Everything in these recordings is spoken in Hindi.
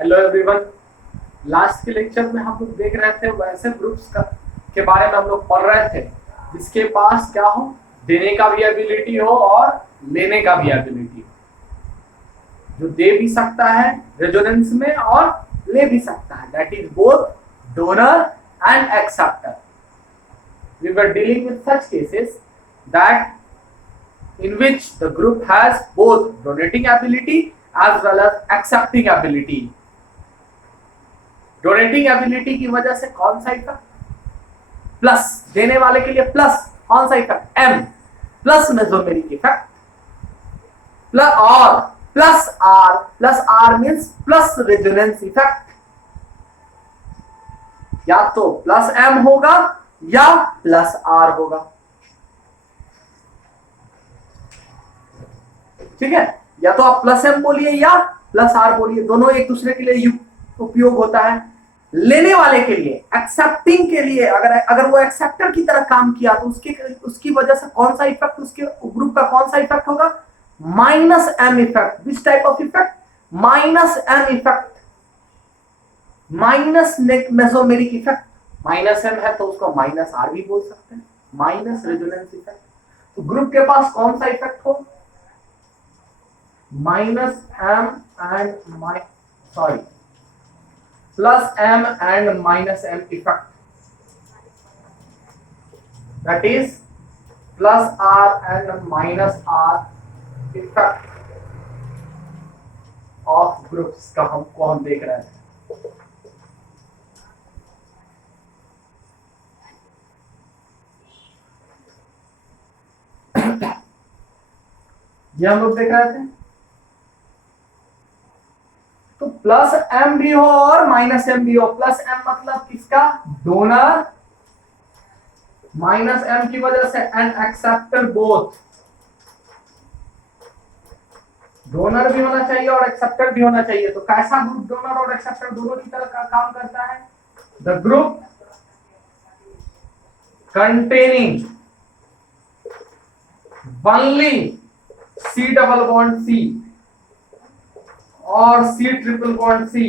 Hello everyone. लास्ट के लेक्चर में हम लोग देख रहे थे वैसे ग्रुप्स का के बारे में हम लोग पढ़ रहे थे जिसके पास क्या हो, देने का भी एबिलिटी हो और लेने का भी एबिलिटी हो। जो दे भी सकता है रेजोनेंस में और ले भी सकता है, that is both donor and acceptor. We were dealing with such cases that in which the group has both donating ability as well as accepting ability. Donating ability की वजह से कौन सा इफेक्ट, प्लस देने वाले के लिए प्लस कौन सा effect, M plus mesomeric effect plus और plus R means plus resonance effect. या तो प्लस एम होगा या प्लस आर होगा, ठीक है। या तो आप प्लस एम बोलिए या प्लस आर बोलिए, दोनों एक दूसरे के लिए उपयोग होता है। लेने वाले के लिए, एक्सेप्टिंग के लिए, अगर वो एक्सेप्टर की तरह काम किया तो उसकी वजह से कौन सा इफेक्ट, उसके ग्रुप का कौन सा इफेक्ट होगा, minus M effect. Which type of effect, minus M effect, minus mesomeric effect. Minus M है तो उसको माइनस आर भी बोल सकते हैं, माइनस रेजोनेंस इफेक्ट। तो ग्रुप के पास कौन सा इफेक्ट हो, minus m and plus m and minus m effect, that is plus r and minus r effect of groups का हम देख रहे हैं। ये हम लोग देख रहे थे। तो प्लस एम भी हो और माइनस एम भी हो। प्लस एम मतलब किसका, डोनर, माइनस एम की वजह से एंड एक्सेप्टर बोथ। डोनर भी होना चाहिए और एक्सेप्टर भी होना चाहिए। तो कैसा ग्रुप डोनर और एक्सेप्टर दोनों की तरह का काम करता है, the group containing only C double bond C और C triple bond C,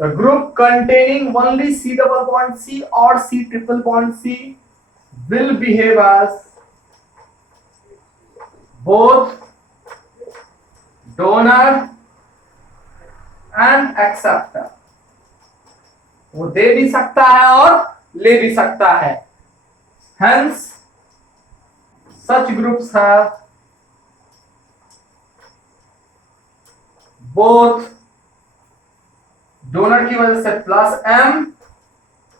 the group containing only C double bond C or C triple bond C will behave as both donor and acceptor। वो दे भी सकता है और ले भी सकता है। Hence such groups have both donor की वजह से प्लस एम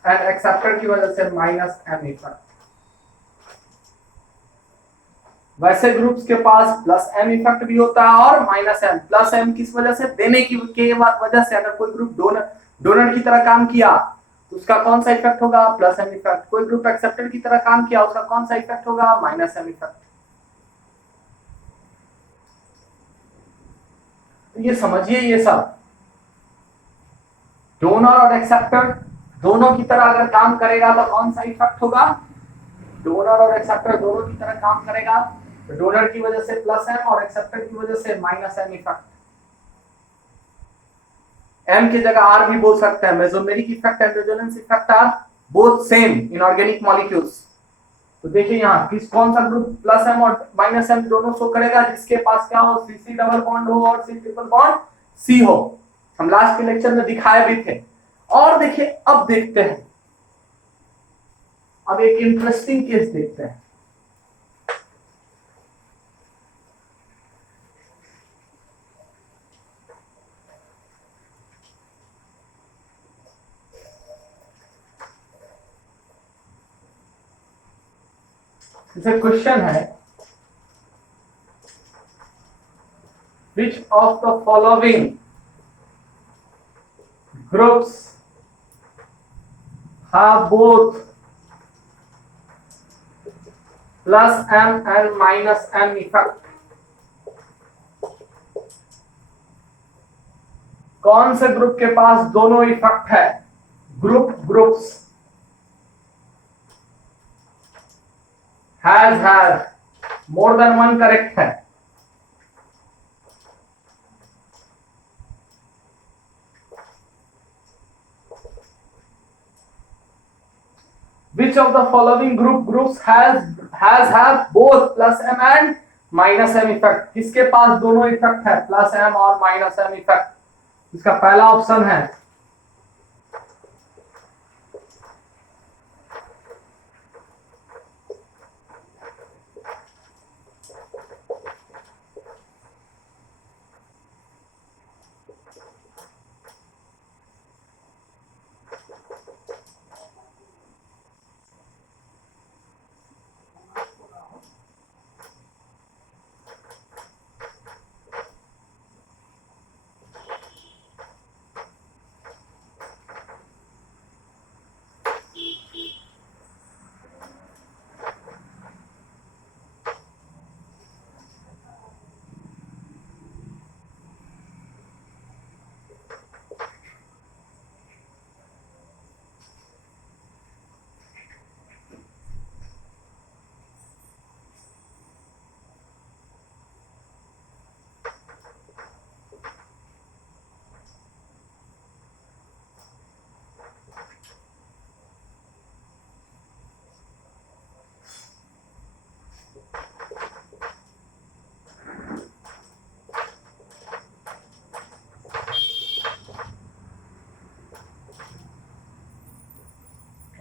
एंड एक्सेप्टर की वजह से माइनस एम इफेक्ट। वैसे ग्रुप्स के पास प्लस एम इफेक्ट भी होता है और माइनस एम। प्लस एम किस वजह से, देने की वजह से। अगर कोई ग्रुप डोनर की तरह काम किया तो उसका कौन सा इफेक्ट होगा, प्लस एम इफेक्ट। कोई ग्रुप एक्सेप्टर की तरह काम किया उसका कौन सा इफेक्ट होगा, माइनस एम इफेक्ट। ये समझिए, ये सब डोनर और एक्सेप्टर दोनों की तरह अगर काम करेगा तो कौन सा इफेक्ट होगा, डोनर और एक्सेप्टर दोनों की तरह काम करेगा तो डोनर की वजह से प्लस एम और एक्सेप्टर की वजह से माइनस एम इफेक्ट। एम की जगह आर भी बोल सकते हैं। Mesomeric effect and resonance effect are both same in organic molecules. तो देखिए यहाँ कौन सा ग्रुप प्लस एम और माइनस एम दोनों शो करेगा, जिसके पास क्या हो, सी डबल बॉन्ड हो और सी ट्रिपल बॉन्ड सी हो। हम लास्ट के लेक्चर में दिखाए भी थे। और देखिए अब देखते हैं, अब एक इंटरेस्टिंग केस देखते हैं। जैसे क्वेश्चन है, which of the following groups have both plus m and minus m effect। कौन से ग्रुप के पास दोनों इफेक्ट है, groups has more than one correct है। of the following groups has have both plus m and minus M effect? किसके पास दोनों इफेक्ट है, प्लस एम और माइनस एम इफेक्ट? इसका पहला ऑप्शन है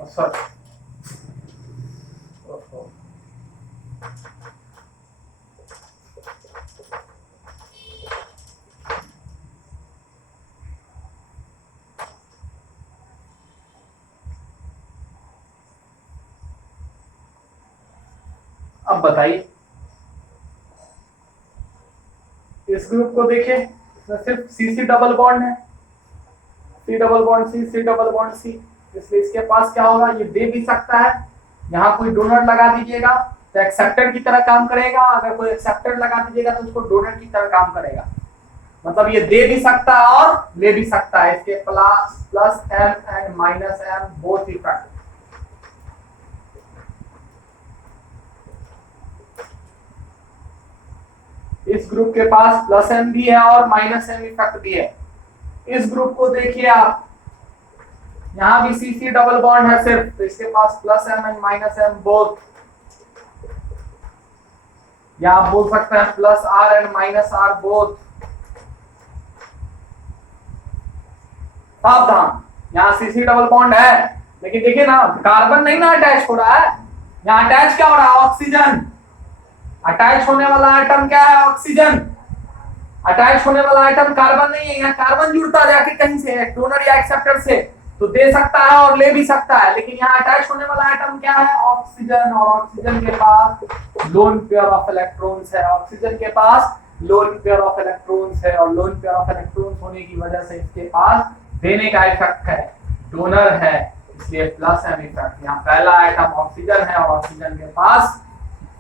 सर अब बताइए, इस ग्रुप को देखिए, इसमें सिर्फ सी सी डबल बॉन्ड है, C double bond C, C double bond C, इसलिए इसके पास क्या होगा, ये दे भी सकता है, यहाँ कोई डोनर लगा दीजिएगा तो एक्सेप्टर की तरह काम करेगा, अगर कोई एक्सेप्टर लगा दीजिएगा तो उसको डोनर की तरह काम करेगा। मतलब ये दे भी सकता है और ले भी सकता है, इसके plus M and minus M both effect. इस ग्रुप के पास प्लस एम भी है और माइनस एम इफेक्ट भी है। इस ग्रुप को देखिए आप, यहाँ भी सी सी डबल बॉन्ड है सिर्फ, तो इसके पास plus M and minus M both, या आप बोल सकते हैं plus R and minus R both. सावधान, यहाँ सी सी डबल बॉन्ड है, लेकिन देखिए ना कार्बन नहीं ना अटैच हो रहा है, यहाँ अटैच क्या हो रहा है, ऑक्सीजन। अटैच होने वाला आइटम क्या है, ऑक्सीजन। अटैच होने वाला आइटम कार्बन नहीं है, यहाँ कार्बन जुड़ता जाके कहीं से डोनर या एक्सेप्टर से, तो दे सकता है और ले भी सकता है, लेकिन यहाँ अटैच होने वाला आइटम क्या है, ऑक्सीजन। और ऑक्सीजन के पास लोन पेयर ऑफ इलेक्ट्रॉन्स है, ऑक्सीजन के पास लोन पेयर ऑफ इलेक्ट्रॉन्स है, और लोन पेयर ऑफ इलेक्ट्रॉन्स होने की वजह से इसके पास देने का इफेक्ट है, डोनर है, इसलिए प्लस एम इफेक्ट। यहाँ पहला आइटम ऑक्सीजन है और ऑक्सीजन के पास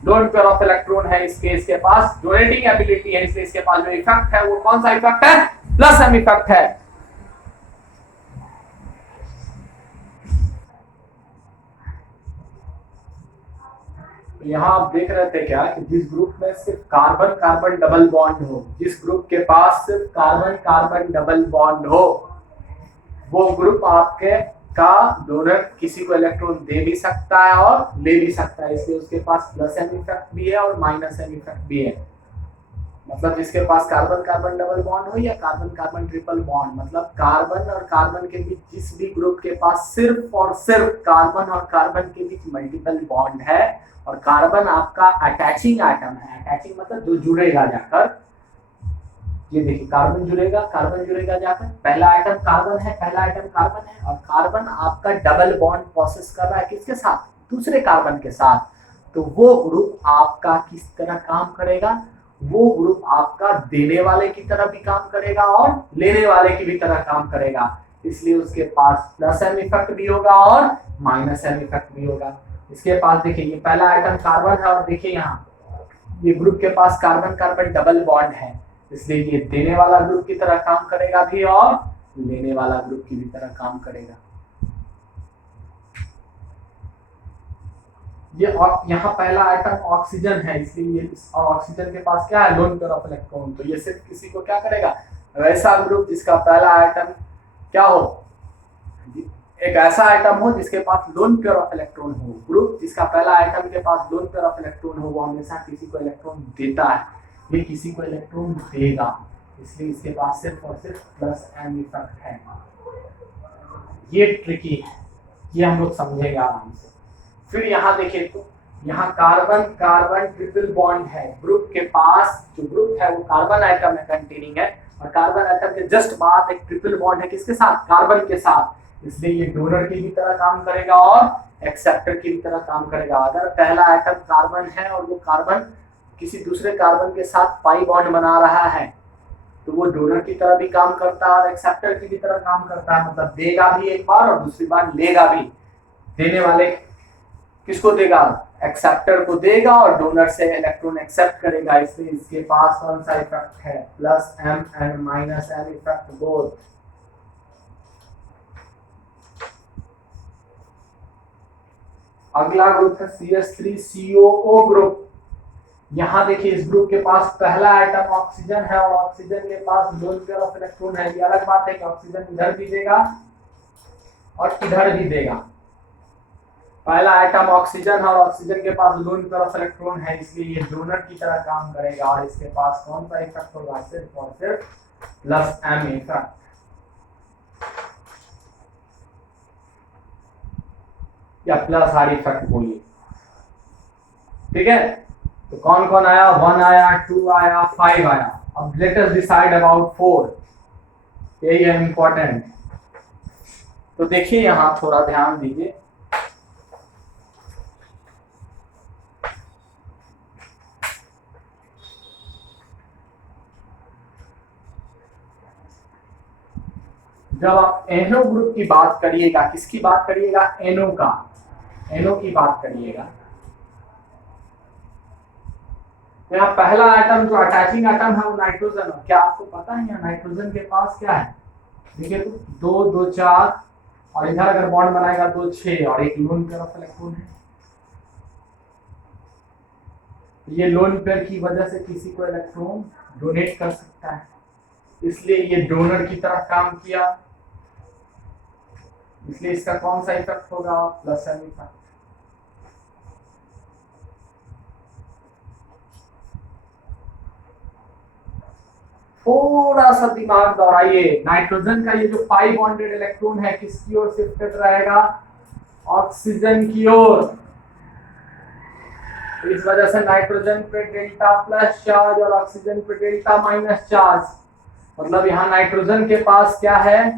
लोन पेयर ऑफ इलेक्ट्रॉन है, इसके इसके पास डोनेटिंग एबिलिटी है, इसलिए इसके पास जो इफेक्ट है वो कौन सा इफेक्ट है, प्लस एम इफेक्ट है। यहाँ आप देख रहे थे क्या कि जिस ग्रुप में सिर्फ कार्बन कार्बन डबल बॉन्ड हो, जिस ग्रुप के पास सिर्फ कार्बन कार्बन डबल बॉन्ड हो, वो ग्रुप आपके का डोनर किसी को इलेक्ट्रॉन दे भी सकता है और ले भी सकता है, इसलिए उसके पास प्लस एम इफेक्ट भी है और माइनस एम इफेक्ट भी है। मतलब जिसके पास कार्बन कार्बन डबल बॉन्ड हो या कार्बन कार्बन ट्रिपल बॉन्ड, मतलब कार्बन और कार्बन के बीच जिस भी ग्रुप के पास सिर्फ और सिर्फ कार्बन और कार्बन के बीच मल्टीपल बॉन्ड है, और कार्बन आपका अटैचिंग आइटम है, अटैचिंग मतलब जो जुड़ेगा जाकर, ये देखिए कार्बन जुड़ेगा जाकर, पहला आइटम कार्बन है, पहला आइटम कार्बन है, और कार्बन आपका डबल बॉन्ड प्रोसेस कर रहा है किसके साथ, दूसरे कार्बन के साथ, तो वो ग्रुप आपका किस तरह काम करेगा, वो ग्रुप आपका देने वाले की तरह भी काम करेगा और लेने वाले की भी तरह काम करेगा, इसलिए उसके पास प्लस एम इफेक्ट भी होगा और माइनस एम इफेक्ट भी होगा। इसके पास देखिए ये पहला आइटम कार्बन है, और देखिए यहाँ ये ग्रुप के पास कार्बन कार्बन डबल बॉन्ड है, इसलिए ये देने वाला ग्रुप की तरह काम करेगा भी और लेने वाला ग्रुप की भी तरह काम करेगा। ये यहाँ पहला आइटम ऑक्सीजन है, इसलिए ये और ऑक्सीजन के पास क्या है, लोन पेयर ऑफ इलेक्ट्रॉन, तो ये सिर्फ किसी को क्या करेगा, वैसा ग्रुप जिसका पहला आइटम क्या हो, एक ऐसा आइटम हो जिसके पास लोन पेयर ऑफ इलेक्ट्रॉन हो, ग्रुप जिसका पहला आइटम के पास लोन पेयर ऑफ इलेक्ट्रॉन हो, वो हमेशा किसी को इलेक्ट्रॉन देता है, ये किसी को इलेक्ट्रॉन देगा, इसलिए इसके पास सिर्फ और सिर्फ प्लस एम इफेक्ट है। ये ट्रिकी है, ये हम लोग समझेंगे आराम से। फिर यहाँ देखिए तो यहाँ कार्बन कार्बन ट्रिपल बॉन्ड है, ग्रुप के पास जो ग्रुप है वो कार्बन आइटम है कंटेनिंग है, और कार्बन आइटम के जस्ट बाद एक ट्रिपल बॉन्ड है किसके साथ, कार्बन के साथ, इसलिए ये डोनर की भी तरह काम करेगा और एक्सेप्टर की भी तरह काम करेगा। अगर पहला आइटम कार्बन है और वो कार्बन किसी दूसरे कार्बन के साथ पाई बॉन्ड बना रहा है तो वो डोनर की तरह भी काम करता है और एक्सेप्टर की भी तरह काम करता है, मतलब देगा भी एक बार और दूसरी बार लेगा भी। देने वाले किसको देगा, एक्सेप्टर को देगा, और डोनर से इलेक्ट्रॉन एक्सेप्ट करेगा, इसलिए इसके पास कौन सा इफेक्ट है, plus M and minus M effect both. अगला ग्रुप है CH3COO ग्रुप। यहां देखिए इस ग्रुप के पास पहला आइटम ऑक्सीजन है और ऑक्सीजन के पास लोन पेयर ऑफ इलेक्ट्रॉन है। ये अलग बात है कि ऑक्सीजन इधर भी देगा और इधर भी देगा। पहला आइटम ऑक्सीजन है और ऑक्सीजन के पास लोन पेयर ऑफ इलेक्ट्रॉन है, इसलिए ये डोनर की तरह काम करेगा और इसके पास कौन सा इफेक्ट होगा, सिर्फ और सिर्फ प्लस एम इफेक्ट। या प्लस आर इफेक्ट बोलिए, ठीक है। तो कौन कौन आया, 1 आया, 2 आया, 5 आया। अब लेट अस डिसाइड अबाउट 4, यही है इंपॉर्टेंट। तो देखिए यहां थोड़ा ध्यान दीजिए, जब आप एनो ग्रुप की बात करिएगा, किसकी बात करिएगा, एनो का, एनो की बात करिएगा, तो यहाँ पहला आइटम जो अटैचिंग आइटम है वो नाइट्रोजन है। क्या आपको पता है यहाँ नाइट्रोजन के पास क्या है, देखिए तो 2 2 4 और इधर अगर बॉन्ड बनाएगा 2 6 और एक लोन पेयर ऑफ इलेक्ट्रॉन है। ये लोन पेयर की वजह से किसी को इलेक्ट्रॉन डोनेट कर सकता है, इसलिए ये डोनर की तरह काम किया, इसलिए इसका कौन सा इफेक्ट होगा, प्लस एम इफेक्ट। थोड़ा सा दिमाग दौड़ाइए, नाइट्रोजन का ये जो पाई बॉन्डेड इलेक्ट्रॉन है किसकी ओर शिफ्टेड रहेगा, ऑक्सीजन की ओर। तो इस वजह से नाइट्रोजन पे डेल्टा प्लस चार्ज और ऑक्सीजन पे डेल्टा माइनस चार्ज, मतलब यहाँ नाइट्रोजन के पास क्या है,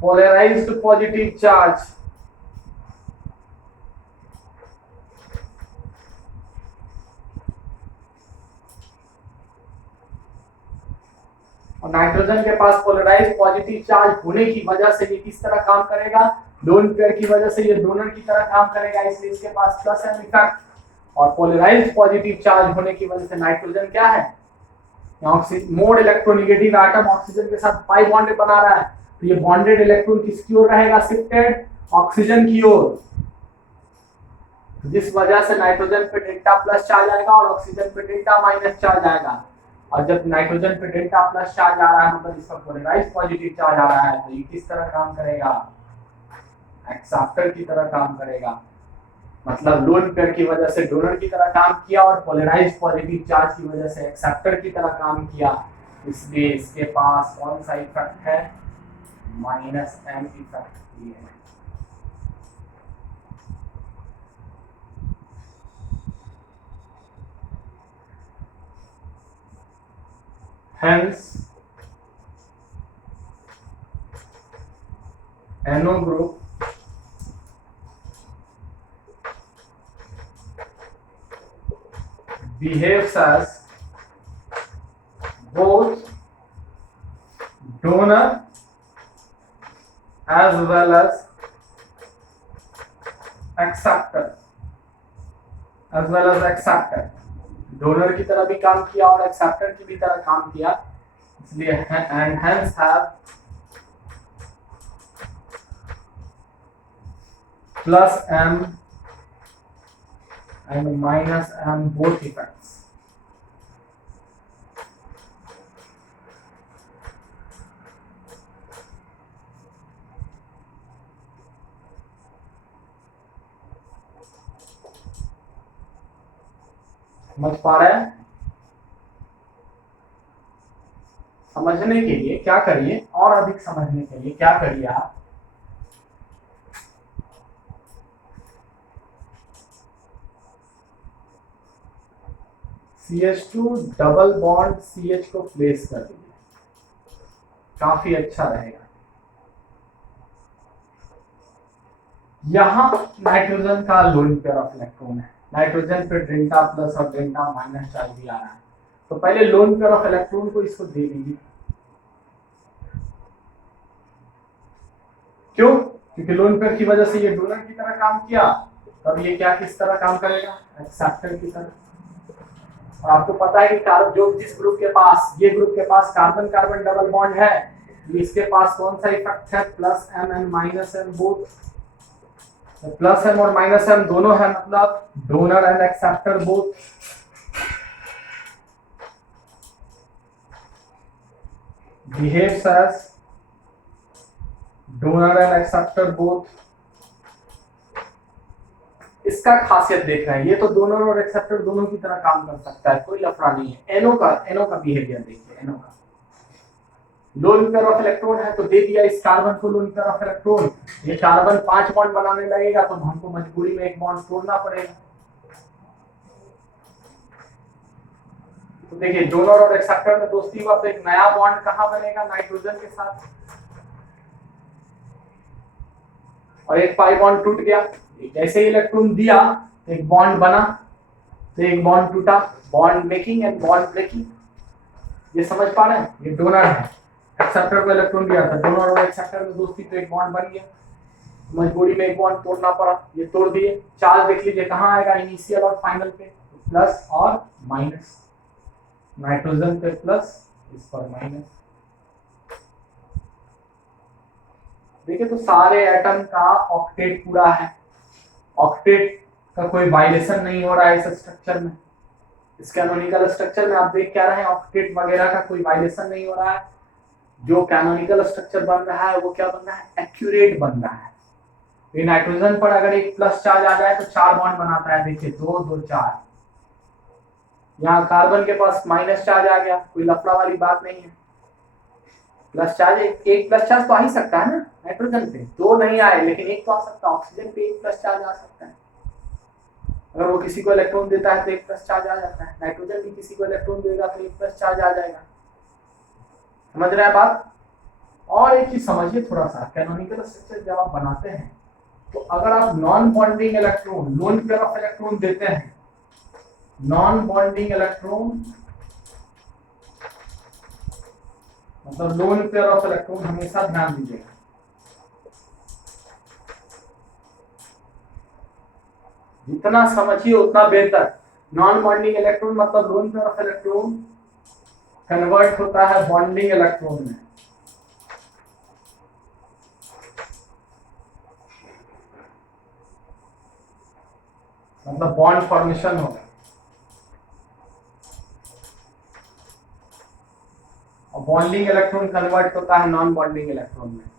पोलराइज्ड पॉजिटिव चार्ज। और नाइट्रोजन के पास पोलराइज्ड पॉजिटिव चार्ज होने की वजह से ये किस तरह काम करेगा, लोन पेयर की वजह से ये डोनर की तरह काम करेगा, इसलिए इसके पास प्लस एम इफेक्ट। और पोलराइज्ड पॉजिटिव चार्ज होने की वजह से नाइट्रोजन क्या है, मोड इलेक्ट्रोनेगेटिव एटम ऑक्सीजन के साथ पाई बॉन्ड बना रहा है, तो ये बॉन्डेड इलेक्ट्रॉन किसकी ओर रहेगा, शिफ्टेड ऑक्सीजन की ओर, जिस वजह से नाइट्रोजन पे डेल्टा प्लस चार्ज आएगा और ऑक्सीजन पे डेल्टा माइनस चार्ज आएगा। और जब नाइट्रोजन पे डेल्टा प्लस चार्ज आ रहा है मतलब इसका पोलराइज्ड पॉजिटिव चार्ज आ रहा है, तो ये किस तरह काम करेगा, एक्सेप्टर की तरह काम करेगा, मतलब लोन पेयर की वजह से डोनर की तरह काम किया और पोलराइज्ड पॉजिटिव चार्ज की वजह से एक्सेप्टर की तरह काम किया, इसलिए इसके पास कौन सा इफेक्ट है, माइनस एम इफेक्ट है। Hence, NO group behaves as both donor as well as acceptor, donor की तरह भी काम किया और एक्सेप्टर की भी तरह काम किया, इसलिए and hence have plus M and minus M both effects. समझ पा रहे हैं? समझने के लिए क्या करिए, और अधिक समझने के लिए क्या करिए आप, CH2 डबल बॉन्ड CH को प्लेस कर दीजिए, काफी अच्छा रहेगा। यहां नाइट्रोजन का लोन पेयर ऑफ इलेक्ट्रॉन है, नाइट्रोजन पे डेल्टा प्लस और डेल्टा माइनस चार्ज भी आ रहा है, तो पहले लोन पेयर ऑफ इलेक्ट्रॉन को इसको दे दीजिए। क्यों? क्योंकि लोन पेयर की वजह से ये डोनर की तरह काम किया, तब ये क्या किस तरह काम करेगा, एक्सेप्टर की तरह। और आपको पता है कि कार्बन जो जिस ग्रुप के पास, ये ग्रुप के पास कार्बन कार्बन डबल बॉन्ड है, इसके पास कौन सा इफेक्ट है, plus M and minus M both, plus M और माइनस एम दोनों है, मतलब donor and acceptor both. Behaves as donor and acceptor both. इसका खासियत देख रहे हैं, ये तो डोनर और एक्सेप्टर दोनों की तरह काम कर सकता है, कोई लफड़ा नहीं है। एनओ का बिहेवियर देखिए, एनओ का लोन पेयर ऑफ इलेक्ट्रॉन है तो दे दिया इस कार्बन को लोन पेयर ऑफ इलेक्ट्रॉन, ये कार्बन 5 बॉन्ड बनाने लगेगा तो हमको मजबूरी में एक बॉन्ड तोड़ना पड़ेगा। तो देखिए डोनर और एक्सेप्टर में दोस्ती हुआ तो एक नया बॉन्ड कहां बनेगा, नाइट्रोजन के साथ, और एक पाई बॉन्ड टूट गया। जैसे ही इलेक्ट्रॉन दिया तो एक बॉन्ड बना, तो एक बॉन्ड टूटा, bond making and bond breaking. ये समझ पा रहे हैं? ये डोनर है, एक्सेप्टर को इलेक्ट्रॉन दिया था, डोनर और एक्सेप्टर में दोस्ती तो एक बॉन्ड बन गया, मजबूरी में एक बॉन्ड तोड़ना पड़ा, ये तोड़ दिए। चार्ज देख लीजिए कहाँ आएगा, इनिशियल और फाइनल पे, प्लस और माइनस, नाइट्रोजन पे प्लस, इस पर माइनस। देखिए तो सारे एटम का ऑक्टेट पूरा है, ऑक्टेट का कोई वायलेशन नहीं हो रहा है इस स्ट्रक्चर में, इस कैनोनिकल स्ट्रक्चर में आप देख क्या रहे हैं, ऑक्टेट वगैरह का कोई वायलेशन नहीं हो रहा है। जो कैनोनिकल स्ट्रक्चर बन रहा है वो क्या बन रहा है, एक्यूरेट बन रहा है। ये नाइट्रोजन पर अगर एक प्लस चार्ज आ जाए तो 4 बॉन्ड बनाता है, देखिए 2 2 4। यहाँ कार्बन के पास माइनस चार्ज आ गया, कोई लफड़ा वाली बात नहीं है। प्लस चार्ज एक प्लस चार्ज तो आ ही सकता है ना नाइट्रोजन पे, 2 नहीं आए लेकिन एक तो आ सकता है, ऑक्सीजन पे एक प्लस चार्ज आ सकता है। अगर वो किसी को इलेक्ट्रॉन देता है तो एक प्लस चार्ज आ जाता है, नाइट्रोजन भी किसी को इलेक्ट्रॉन देगा तो एक प्लस चार्ज आ जाएगा। समझ रहे हैं बात? और एक चीज समझिए थोड़ा सा, कैनोनिकल स्ट्रक्चर जब आप बनाते हैं तो अगर आप non bonding electron, lone pair of electron देते हैं, नॉन बॉन्डिंग इलेक्ट्रॉन मतलब लोन पेयर ऑफ इलेक्ट्रॉन, हमेशा ध्यान दीजिएगा, जितना समझिए उतना बेहतर। नॉन बॉन्डिंग इलेक्ट्रॉन मतलब lone pair of electron convert होता है बॉन्डिंग इलेक्ट्रॉन में, मतलब बॉन्ड फॉर्मेशन होगा, और बॉन्डिंग इलेक्ट्रॉन कन्वर्ट होता है नॉन बॉन्डिंग इलेक्ट्रॉन में,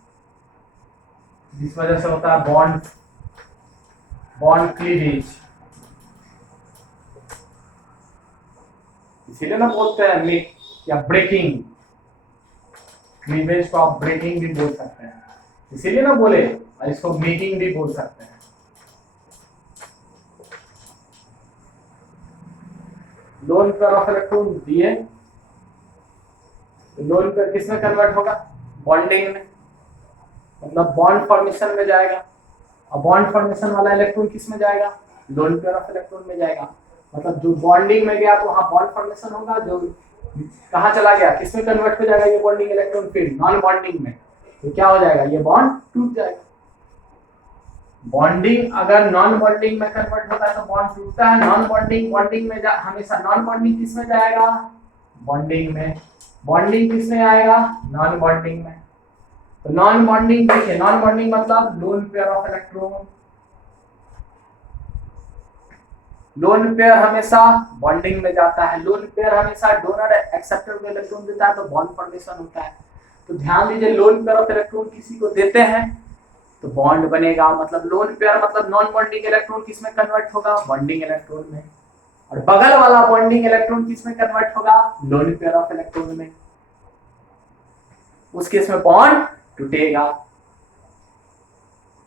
जिस वजह से होता है बॉन्ड क्लीवेज। इसीलिए ना बोलते हैं मेक या ब्रेकिंग, क्लीवेज को आप ब्रेकिंग भी बोल सकते हैं, इसीलिए ना बोले, और इसको मेकिंग भी बोल सकते हैं। लोन पेयर ऑफ इलेक्ट्रॉन दिए, लोन पेयर किसमें कन्वर्ट होगा, बॉन्डिंग में, मतलब बॉन्ड फॉर्मेशन में जाएगा, और बॉन्ड फॉर्मेशन वाला इलेक्ट्रॉन किस में जाएगा, लोन पेयर ऑफ इलेक्ट्रॉन में जाएगा। मतलब जो बॉन्डिंग में गया तो वहां बॉन्ड फॉर्मेशन होगा, जो कहाँ चला गया, किसमें कन्वर्ट हो जाएगा ये बॉन्डिंग इलेक्ट्रॉन, फिर नॉन बॉन्डिंग में, तो क्या हो जाएगा, ये बॉन्ड टूट जाएगा। बॉन्डिंग अगर नॉन बॉन्डिंग में कन्वर्ट होता है तो बॉन्ड टूटता है, नॉन बॉन्डिंग बॉन्डिंग में हमेशा नॉन बॉन्डिंग किस में जाएगा, बॉन्डिंग में, बॉन्डिंग किस में आएगा, नॉन बॉन्डिंग में। तो नॉन बॉन्डिंग देखिए, नॉन बॉन्डिंग मतलब lone pair of electron, lone pair हमेशा बॉन्डिंग में जाता है, लोन पेयर हमेशा डोनर एक्सेप्टर को इलेक्ट्रॉन देता है तो बॉन्ड फॉर्मेशन होता है। तो ध्यान दीजिए, लोन पेयर ऑफ इलेक्ट्रॉन किसी को देते हैं तो बॉन्ड बनेगा, मतलब लोन पेयर मतलब नॉन बॉन्डिंग इलेक्ट्रॉन किस में कन्वर्ट होगा, बॉन्डिंग इलेक्ट्रॉन में, और बगल वाला बॉन्डिंग इलेक्ट्रॉन किस में कन्वर्ट होगा, लोन पेयर ऑफ इलेक्ट्रॉन में। उस केस में बॉन्ड टूटेगा।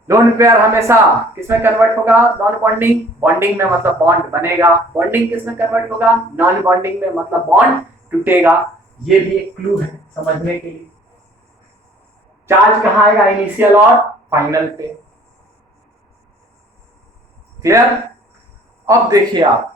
लोन पेयर हमेशा किसमें कन्वर्ट होगा, नॉन बॉन्डिंग। बॉन्डिंग में मतलब बॉन्ड बनेगा। बॉन्डिंग किसमें कन्वर्ट होगा, नॉन बॉन्डिंग में, मतलब बॉन्ड टूटेगा। ये भी एक क्लू है समझने के लिए। चार्ज कहां आएगा, इनिशियल और फाइनल पे। क्लियर। अब देखिए आप,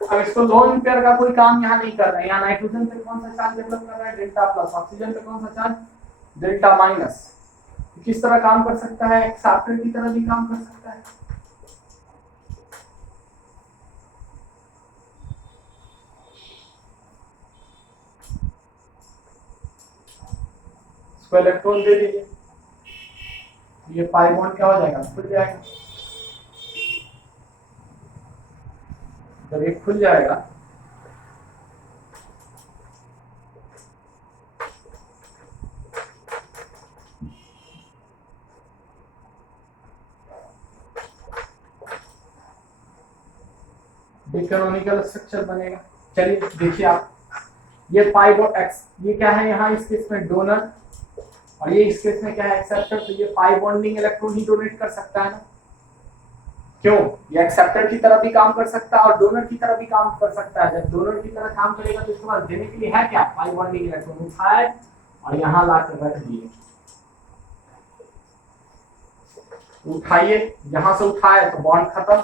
अब इसको लोन पेयर का कोई काम यहाँ नहीं कर रहे हैं। यहाँ नाइट्रोजन पे कौन सा चार्ज डेवलप कर रहा है, डेल्टा प्लस। ऑक्सीजन पे कौन सा चार्ज, डेल्टा माइनस। किस तरह काम कर सकता है, एक सॉफ्टवेयर की तरह भी काम कर सकता है। इसको इलेक्ट्रॉन दे दीजिए, ये पाई बॉन्ड क्या हो जाएगा, खुल जाएगा। जब ये खुल जाएगा कैनोनिकल स्ट्रक्चर बनेगा। चलिए देखिए आप, ये पाई बॉन्ड एक्स, ये क्या है यहाँ इस केस में डोनर, और ये इस केस में क्या है, एक्सेप्टर। तो ये पाई बॉन्डिंग इलेक्ट्रॉन ही डोनेट कर सकता है ना, क्यों, ये एक्सेप्टर की तरह भी काम कर सकता है और डोनर की तरह भी काम कर सकता है। जब डोनर की तरह काम करेगा तो इसके बाद देने के लिए है क्या, पाई बॉन्डिंग इलेक्ट्रॉन उठाए और यहाँ ला कर रख दिए। उठाइए, यहां से उठाए तो बॉन्ड खत्म,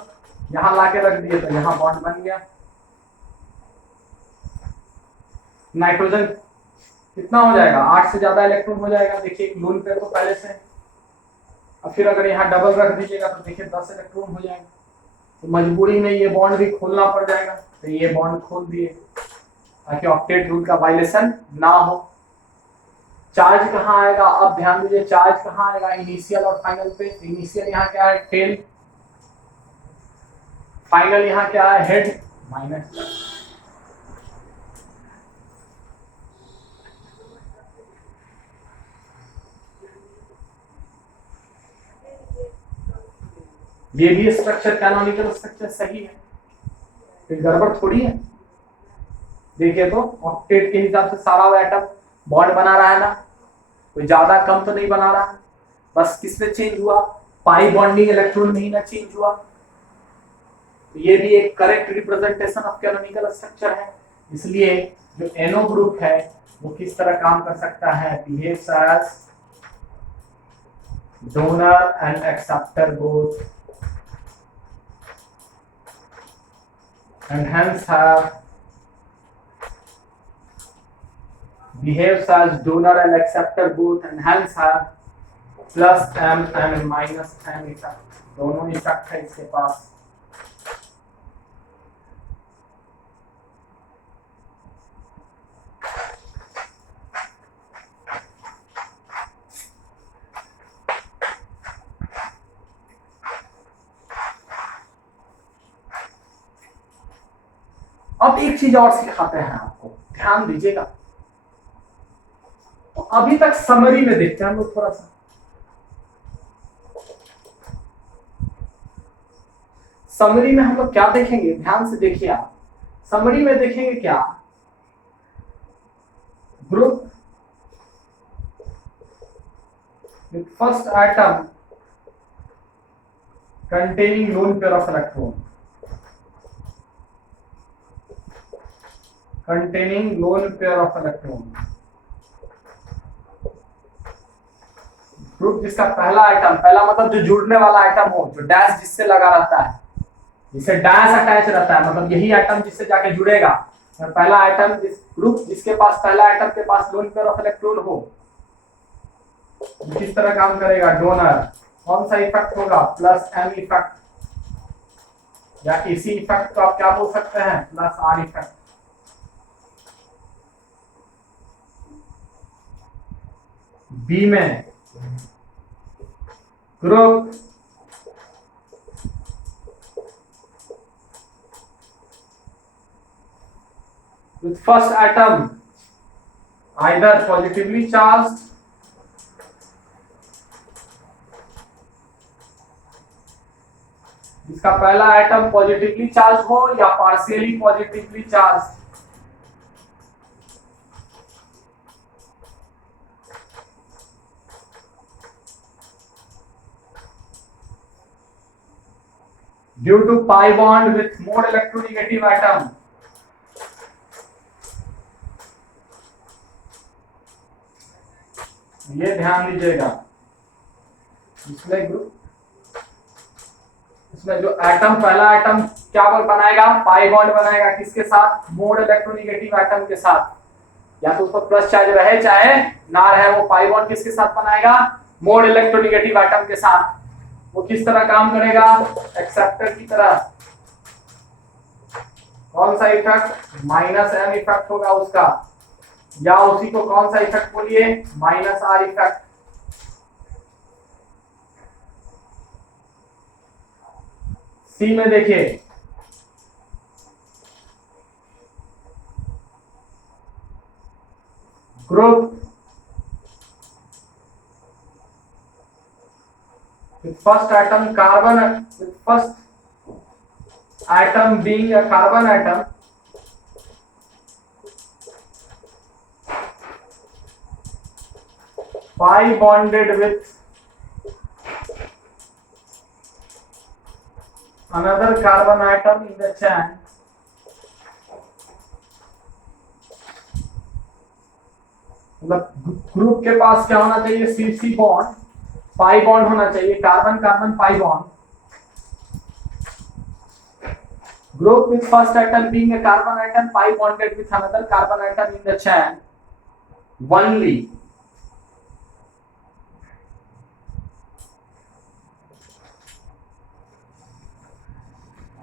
यहां ला के रख दिए तो यहाँ बॉन्ड बन गया। नाइट्रोजन कितना हो जाएगा, 8 से ज्यादा इलेक्ट्रॉन हो जाएगा। देखिए लोन पेयर तो पहले से, अब फिर अगर यहाँ डबल रख दीजिएगा तो देखिए 10 इलेक्ट्रॉन हो जाएगा। तो मजबूरी में ये बॉन्ड भी खोलना पड़ जाएगा, तो ये बॉन्ड खोल दिए ताकि ऑक्टेट रूल का वायलेशन ना हो। चार्ज कहाँ आएगा, अब ध्यान दीजिए, चार्ज कहाँ आएगा, इनिशियल और फाइनल पे। इनिशियल यहाँ क्या है, टेल। फाइनल यहाँ क्या है, हेड माइनस। ये भी स्ट्रक्चर कैनोनिकल स्ट्रक्चर सही है, फिर गड़बड़ थोड़ी है। देखिए तो ऑक्टेट के हिसाब से सारा एटम बॉन्ड बना रहा है ना, कोई ज्यादा कम तो नहीं बना रहा, बस किसमें चेंज हुआ, पाई बॉन्डिंग इलेक्ट्रॉन में ही ना चेंज हुआ। तो ये भी एक correct representation of canonical structure है। इसलिए जो एनो ग्रुप है वो किस तरह काम कर सकता है, behaves as donor and acceptor both and hence have behaves as donor and acceptor both and hence have plus m and minus m effect, दोनों इफेक्ट है इसके पास। अब एक चीज और सिखाते हैं आपको, ध्यान दीजिएगा। तो अभी तक समरी में देखते हैं हम लोग थोड़ा सा। समरी में हम लोग क्या देखेंगे, ध्यान से देखिए आप। समरी में देखेंगे क्या, group with first atom containing lone pair of electron, containing lone pair of electron, group जिसका पहला आइटम, पहला मतलब जो जुड़ने वाला आइटम हो, जो डैश जिससे लगा रहता है, जिसे डैश अटैच रहता है, मतलब यही आइटम जिससे जाके जुड़ेगा। और पहला आइटम, जिस ग्रुप जिसके पास पहला आइटम के पास लोन पेयर ऑफ इलेक्ट्रॉन हो, किस तरह काम करेगा, डोनर। कौन सा इफेक्ट होगा, प्लस एम इफेक्ट, या इसी इफेक्ट को आप क्या बोल सकते हैं, प्लस आर इफेक्ट। बी में group with first atom either positively charged जिसका पहला एटम पॉजिटिवली चार्ज हो या partially positively charge due to pi bond with more electronegative atom ये ध्यान दीजिएगा इसमें जो एटम पहला एटम क्या बनाएगा पाई बॉन्ड बनाएगा किसके साथ मोर इलेक्ट्रोनेगेटिव एटम के साथ या तो उस पर प्लस चार्ज रहे चाहे ना रहे वो पाई बॉन्ड किसके साथ बनाएगा मोर इलेक्ट्रोनेगेटिव एटम के साथ वो किस तरह काम करेगा एक्सेप्टर की तरह कौन सा इफेक्ट माइनस एम इफेक्ट होगा उसका या उसी को कौन सा इफेक्ट बोलिए माइनस आर इफेक्ट सी में देखिए group with first atom carbon with first atom being a carbon atom pi bonded with another carbon atom in the chain मतलब ग्रुप के पास क्या होना चाहिए सी सी बॉन्ड पाई बॉन्ड होना चाहिए carbon carbon pi bond group with first atom being a carbon atom pi bonded with another carbon atom in the chain only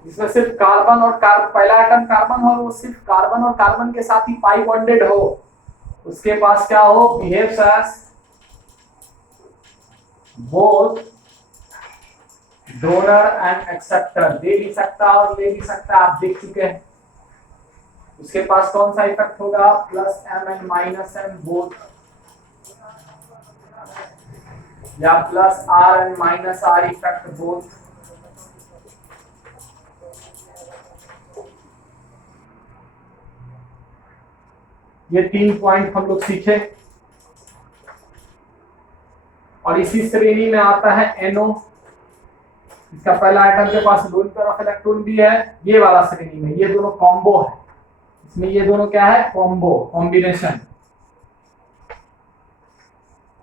इसमें सिर्फ कार्बन और पहला एटम कार्बन हो वो सिर्फ कार्बन और कार्बन के साथ ही पाई बॉन्डेड हो उसके पास क्या हो behaves as both donor and acceptor दे भी सकता और ले भी सकता आप देख चुके हैं उसके पास कौन सा इफेक्ट होगा plus M and minus M both या plus R and minus R effect both ये 3 पॉइंट हम लोग सीखे और इसी श्रेणी में आता है NO इसका पहला आइटम के पास लोन पेयर ऑफ इलेक्ट्रॉन भी है ये वाला श्रेणी में ये दोनों कॉम्बो है इसमें ये दोनों क्या है कॉम्बो कॉम्बिनेशन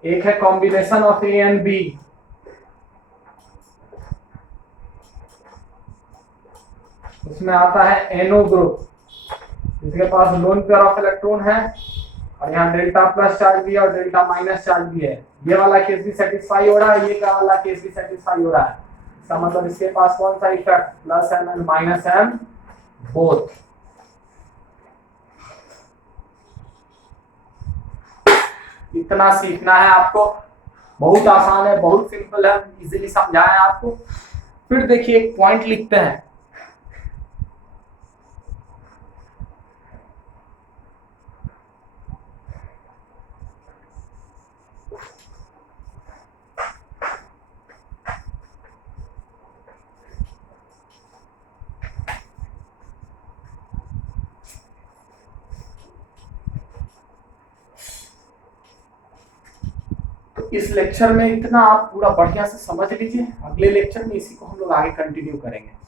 एक है combination of A and B उसमें आता है NO ग्रुप इसके पास लोन पेयर ऑफ इलेक्ट्रॉन है और यहाँ डेल्टा प्लस चार्ज भी है और डेल्टा माइनस चार्ज भी है ये वाला केस भी सेटिस्फाई हो रहा है ये का वाला केस भी सेटिस्फाई हो रहा है इसका मतलब इसके पास कौन सा effect plus M and minus M both इतना सीखना है आपको बहुत आसान है बहुत सिंपल है इजीली समझाया आपको फिर देखिए एक पॉइंट लिखते हैं इस लेक्चर में इतना आप पूरा बढ़िया से समझ लीजिए अगले लेक्चर में इसी को हम लोग आगे कंटिन्यू करेंगे